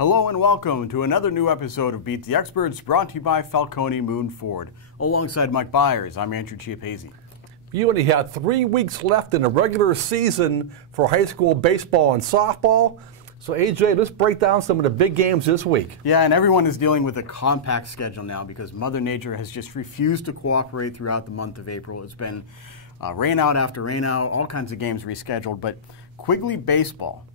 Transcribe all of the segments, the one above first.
Hello and welcome to another new episode of Beat the Experts, brought to you by Falcone Moon Ford. Alongside Mike Bires, I'm Andrew Chiappazzi. You only had 3 weeks left in the regular season for high school baseball and softball. So AJ, let's break down some of the big games this week. Yeah, and everyone is dealing with a compact schedule now because Mother Nature has just refused to cooperate throughout the month of April. It's been rain out after rain out, all kinds of games rescheduled, but Quigley baseball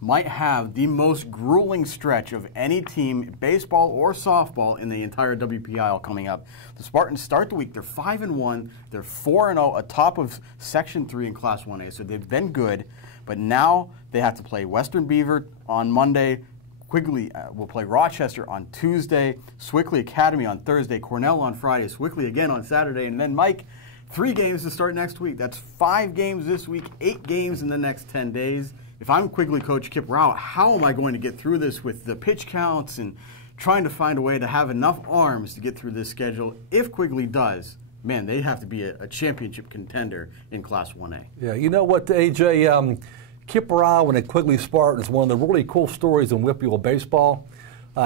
might have the most grueling stretch of any team, baseball or softball, in the entire WPIAL coming up. The Spartans start the week, they're 5-1, they're 4-0 atop of Section 3 in Class 1A, so they've been good, but now they have to play Western Beaver on Monday, Quigley will play Rochester on Tuesday, Swickley Academy on Thursday, Cornell on Friday, Swickley again on Saturday, and then Mike, 3 games to start next week. That's 5 games this week, 8 games in the next 10 days. If I'm Quigley coach Kip Rao, how am I going to get through this with the pitch counts and trying to find a way to have enough arms to get through this schedule? If Quigley does, man, they have to be a championship contender in Class 1A. Yeah, you know what, AJ? Kip Rao and the Quigley Spartans is one of the really cool stories in WPIAL baseball.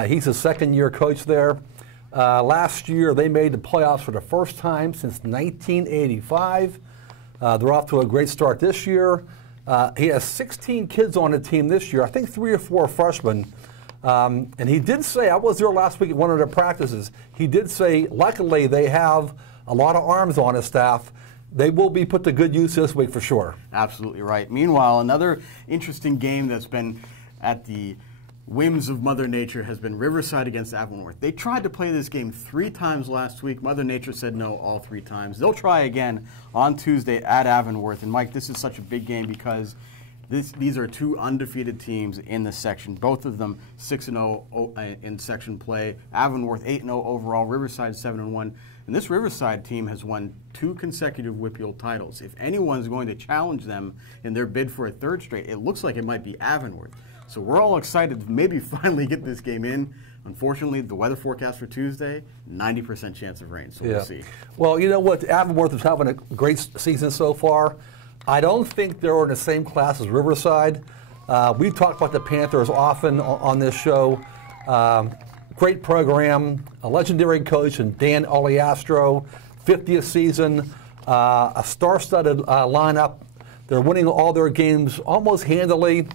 He's a second-year coach there. Last year, they made the playoffs for the first time since 1985. They're off to a great start this year. He has 16 kids on the team this year, I think 3 or 4 freshmen. And he did say, I was there last week at one of their practices, he did say, luckily they have a lot of arms on his staff. They will be put to good use this week for sure. Absolutely right. Meanwhile, another interesting game that's been at the whims of Mother Nature has been Riverside against Avonworth. They tried to play this game 3 times last week. Mother Nature said no all 3 times. They'll try again on Tuesday at Avonworth. And Mike, this is such a big game because these are 2 undefeated teams in the section. Both of them 6-0 in section play. Avonworth 8-0 overall. Riverside 7-1. And this Riverside team has won 2 consecutive WPIAL titles. If anyone's going to challenge them in their bid for a 3rd straight, it looks like it might be Avonworth. So we're all excited to maybe finally get this game in. Unfortunately, the weather forecast for Tuesday, 90% chance of rain, so we'll see. Well, you know what? Avonworth is having a great season so far. I don't think they're in the same class as Riverside. We talk about the Panthers often on this show. Great program, a legendary coach in Dan Oleastro, 50th season, a star-studded lineup. They're winning all their games almost handily.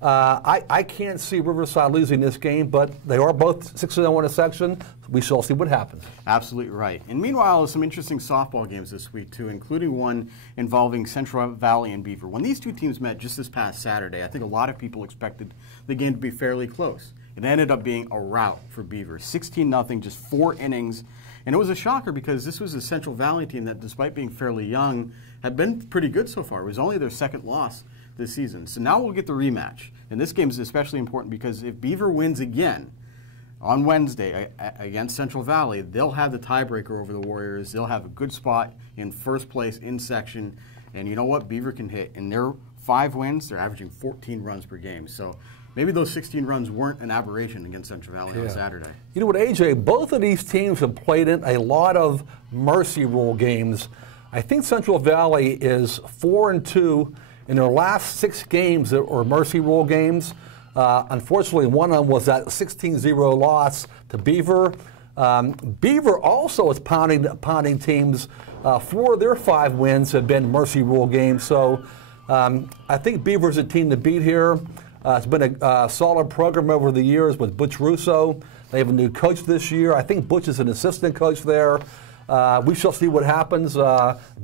I can't see Riverside losing this game, but they are both 6-0 in a section. We shall see what happens. Absolutely right. And meanwhile, some interesting softball games this week, too, including one involving Central Valley and Beaver. When these 2 teams met just this past Saturday, I think a lot of people expected the game to be fairly close. It ended up being a rout for Beaver, 16-0, just 4 innings. And it was a shocker because this was a Central Valley team that, despite being fairly young, had been pretty good so far. It was only their 2nd loss this season. So now we'll get the rematch. And this game is especially important because if Beaver wins again on Wednesday against Central Valley, they'll have the tiebreaker over the Warriors. They'll have a good spot in 1st place in section. And you know what? Beaver can hit. In their 5 wins, they're averaging 14 runs per game. So maybe those 16 runs weren't an aberration against Central Valley on Saturday. You know what, AJ? Both of these teams have played in a lot of mercy rule games. I think Central Valley is 4-2 in their last 6 games that were mercy rule games. Unfortunately, one of them was that 16-0 loss to Beaver. Beaver also is pounding teams. 4 of their 5 wins have been mercy rule games. So I think Beaver's a team to beat here. It's been a solid program over the years with Butch Russo. They have a new coach this year. I think Butch is an assistant coach there. We shall see what happens.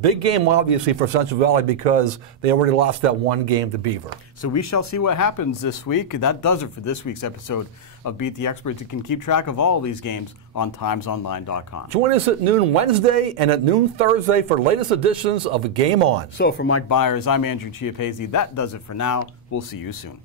Big game, obviously, for Central Valley because they already lost that 1 game to Beaver. So we shall see what happens this week. That does it for this week's episode of Beat the Experts. You can keep track of all these games on timesonline.com. Join us at noon Wednesday and at noon Thursday for latest editions of Game On. So for Mike Bires, I'm Andrew Chiappazzi. That does it for now. We'll see you soon.